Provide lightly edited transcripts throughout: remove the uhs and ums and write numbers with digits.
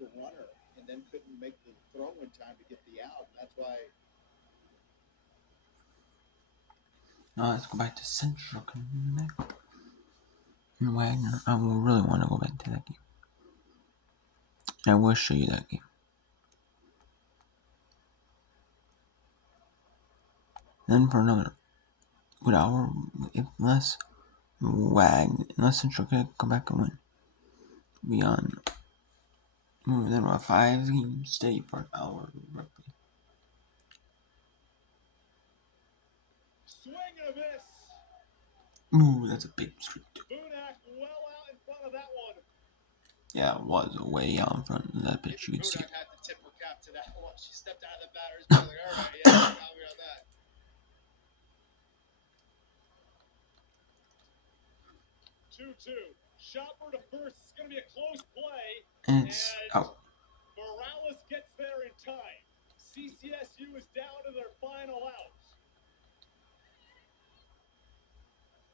the runner and then couldn't make the throw in time to get the out. And that's why. Now let's go back to Central Connect. And Wagner. I will really want to go back to that game. I will show you that game. Then for another good hour, unless Central Connect come back and win. Beyond. Then we'll have 5 games steady for an hour roughly. Swing and a miss. Ooh, that's a big streak. Bunak well out in front of that one. Yeah, it was way out in front of that pitch. You could see it. Bunak had to tip her cap to that one. She stepped out of the batter's box. Like, all right, yeah, you got me on that. 2-2. Shopper to first. It's going to be a close play. And it's out. Morales gets there in time. CCSU is down to their final out.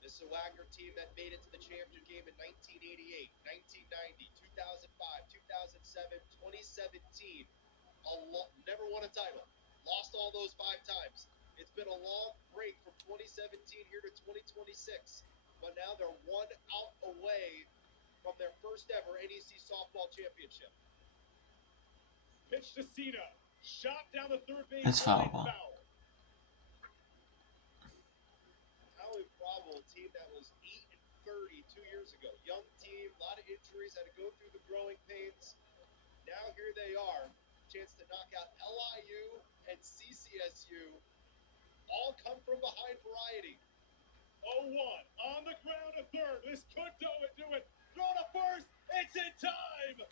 This is a Wagner team that made it to the championship game in 1988, 1990, 2005, 2007, 2017. Never won a title. Lost all those 5 times. It's been a long break from 2017 here to 2026. But now they're 1 out away from their first ever NEC softball championship. Pitch to Cena. Shot down the third base. That's foul ball. Highly probable team that was 8-30 2 years ago. Young team, a lot of injuries, had to go through the growing pains. Now here they are. Chance to knock out LIU and CCSU. All come from behind variety. 0-1 on the ground to third. This could do it. Throw to first. It's in time.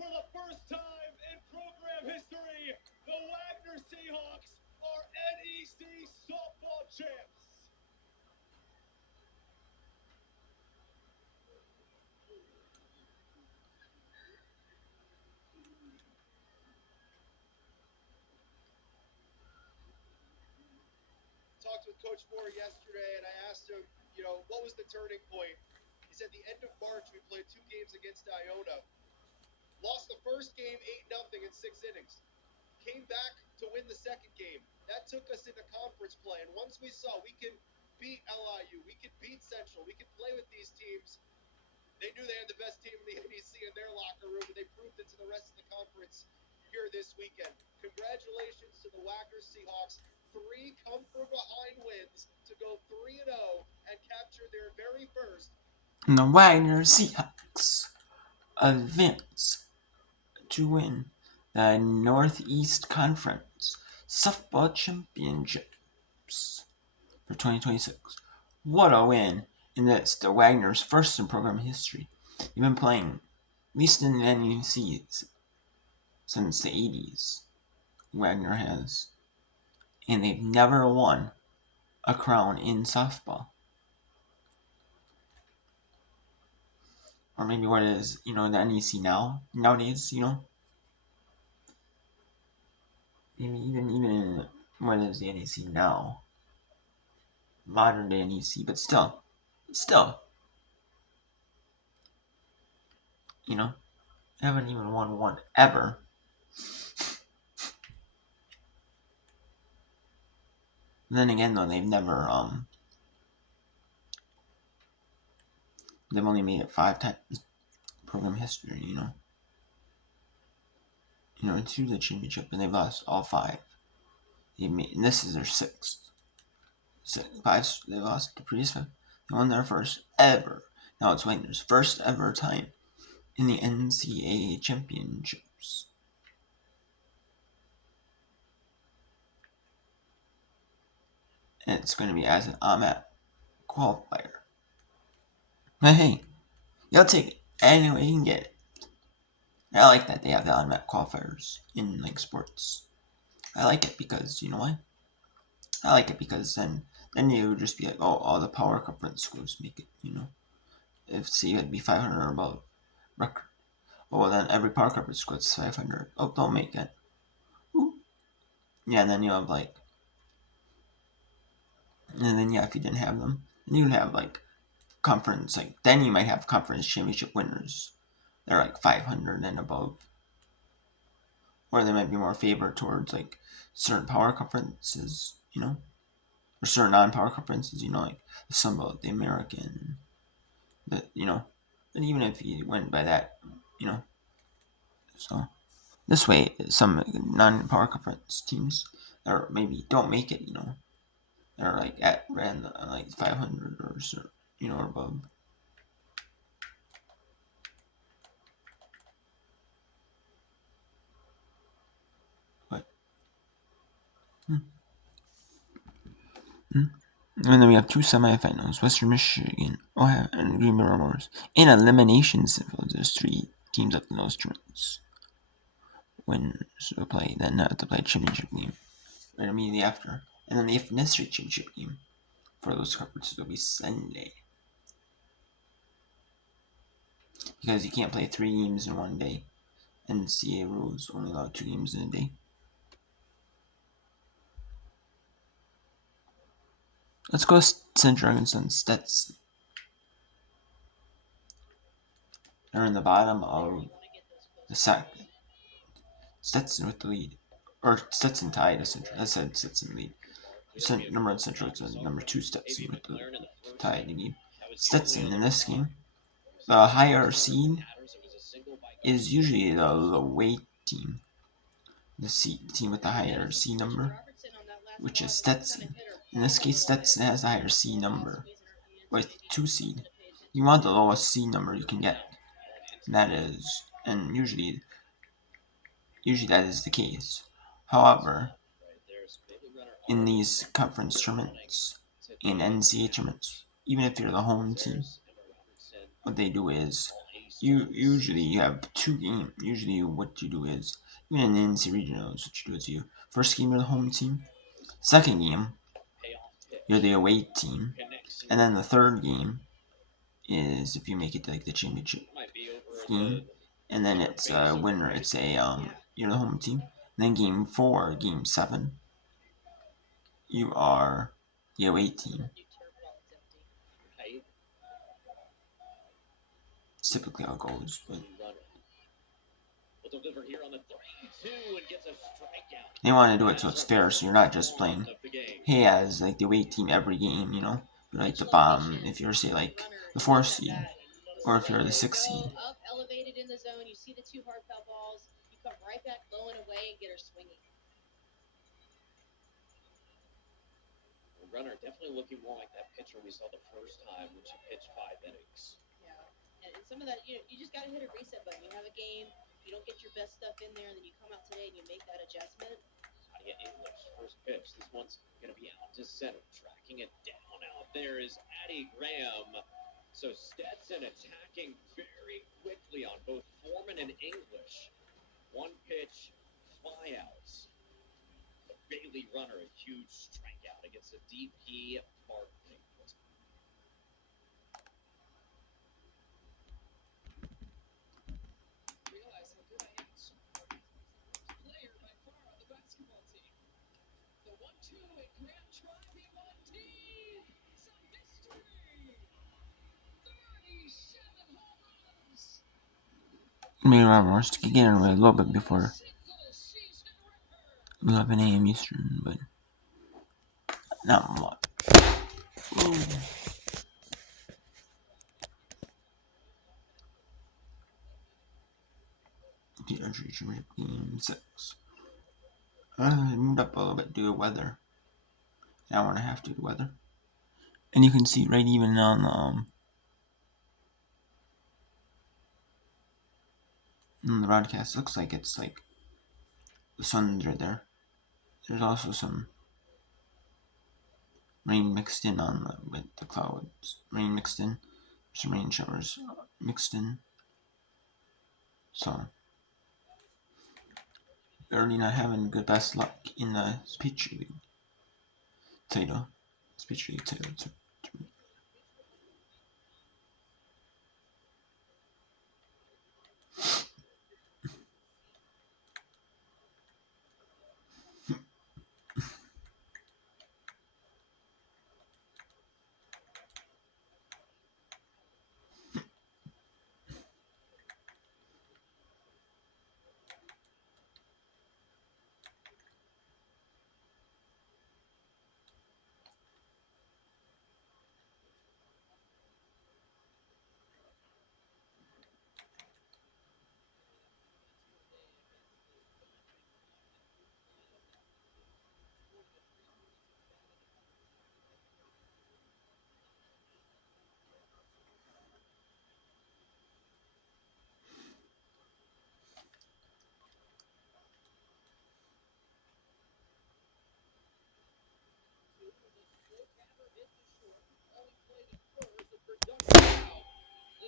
For the first time in program history, the Wagner Seahawks are NEC softball champs. Talked with Coach Moore yesterday, and I asked him, what was the turning point? He said the end of March we played 2 games against Iona. Lost the first game 8-0 in 6 innings. Came back to win the second game. That took us into conference play. And once we saw we can beat LIU, we can beat Central, we can play with these teams, they knew they had the best team in the NEC in their locker room, and they proved it to the rest of the conference here this weekend. Congratulations to the Wagner Seahawks. 3 come-from-behind wins to go 3-0 and capture their very first. And the Wagner Seahawks advance to win the Northeast Conference Softball Championships for 2026. What a win! And that's the Wagner's first in program history. They've been playing, at least in the NEC, since the 80s. Wagner has. And they've never won a crown in softball. Or maybe what is, the NEC nowadays, Maybe even in what is the NEC now? Modern day NEC, but still. They haven't even won one ever. Then again, though, they've never, they've only made it 5 times in program history, to the championship, and they've lost all 5. And this is their 6th. 5, they lost the previous 5. They won their first ever. Now it's Wagner's first ever time in the NCAA championships. And it's going to be as an AMAT qualifier. But hey, you'll take it any way you can get it. I like that they have the AMAT qualifiers in sports. I like it because, you know why? I like it because then you would just be like, oh, all the power conference schools make it, If, say, you had to be 500 or above record. Oh, well, then every power conference school is 500. Oh, don't make it. Ooh. Yeah, and then you have, and then, if you didn't have them, then you'd have, conference, then you might have conference championship winners they're like 500 and above, or they might be more favored towards like certain power conferences, or certain non-power conferences, like the Sun Belt, the American, and even if you went by that, so this way, some non-power conference teams that maybe don't make it, they're like at random, like 500 or or above. But and then we have two semifinals: Western Michigan, Ohio, and Green Bay Rumors. In eliminations, there's 3 teams up in those tournaments. Winners will play, then have to play a championship game right immediately after, and then the ethnicity championship game for those conferences will be Sunday, because you can't play 3 games in one day. NCAA rules only allow 2 games in a day. Let's go St. Dragons and Stetson. They're in the bottom of the second. Stetson with the lead. Or Stetson tied, essentially. I said Stetson lead. Number 1 Central is number 2 Stetson with the tie in the game. Stetson in this game, the higher seed is usually the away team. The team with the higher C number, which is Stetson. In this case, Stetson has the higher C number with 2 seed. You want the lowest C number you can get. And usually that is the case. However, in these conference tournaments, in NCAA tournaments, even if you're the home team, what they do is you have 2 games. Usually, what you do is, even in the NCAA regionals, what you do is first game you're the home team, second game you're the away team, and then the third game is if you make it to like the championship game, and then it's a winner. It's you're the home team. And then game 4, game 7, you are the away team. It's typically how it goes, but they want to do it so it's fair, so you're not just playing, hey, as like the away team every game, you're like the bottom if you're, say, like the 4th seed, or if you're the 6th seed. Elevated in the zone, you see the 2 hard foul balls, you come right back low and away and get her swinging. Runner definitely looking more like that pitcher we saw the first time when she pitched 5 innings. Yeah, and some of that, you just got to hit a reset button. You have a game, you don't get your best stuff in there, and then you come out today and you make that adjustment. Adia English, first pitch. This one's going to be out to center, tracking it down. Out there is Addie Graham. So Stetson attacking very quickly on both Foreman and English. 1 pitch, flyouts. The Bailey runner, a huge strikeout against a DP Mark Pinkett. Realize how good I am at support. Player by far on the basketball team. The 1-2 and Graham driving one deep. Some mystery. 37 home runs. Maybe Rumors to get in a little bit before 11 a.m. Eastern, but not much. Game 6. I moved up a little bit due to weather. An hour and a half due to weather. And you can see right even on the broadcast, looks like it's like the sun's right there. There's also some rain mixed in with the clouds. Rain mixed in. Some rain showers mixed in. So already not having good best luck in the speech league title. Speech league title.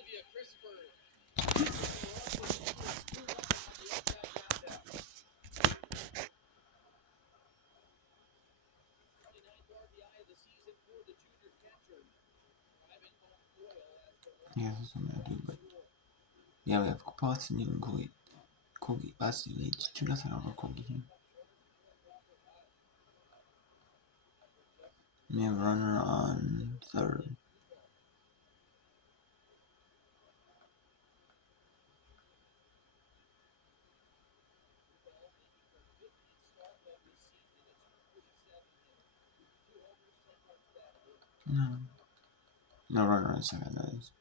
Olivia Christopher. Yeah, that's what I'm gonna do, but yeah, we have Boston and Kogi. Boston leads 2-0 over Kogi here. We have a runner on third. No runner on second, that is.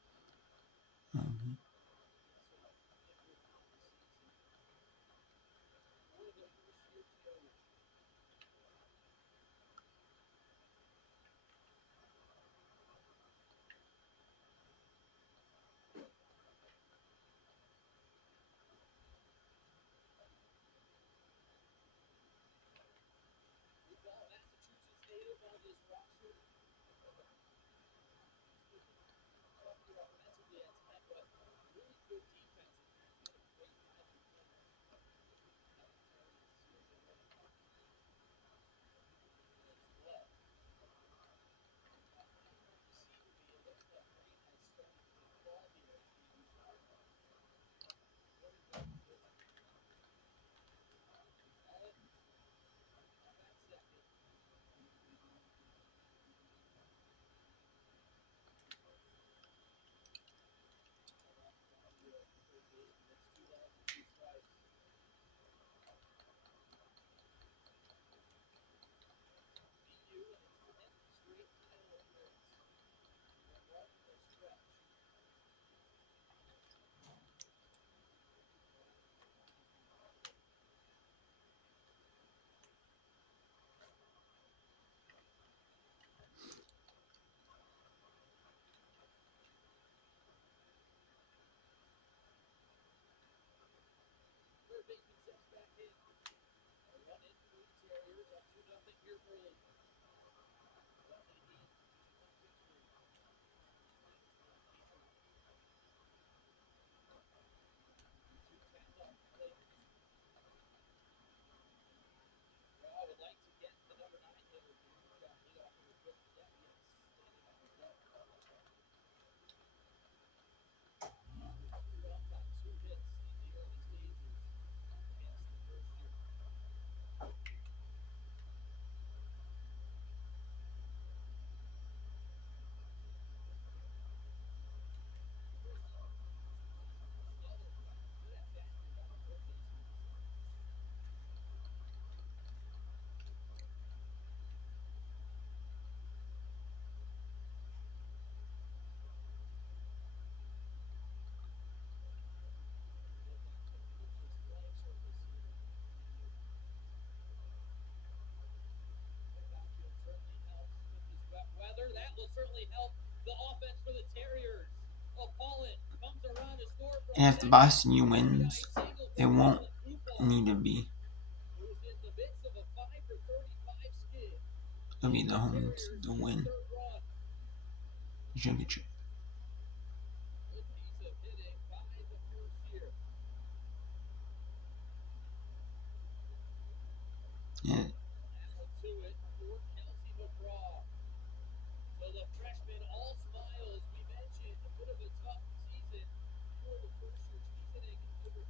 Weather, that will certainly help the offense for the Terriers. Pollen comes around to score from And if the Boston U wins, they won't need to be. It'll be the home to win the championship. Yeah. So the freshman all smiles. We mentioned a bit of a tough season for the first year seasoning over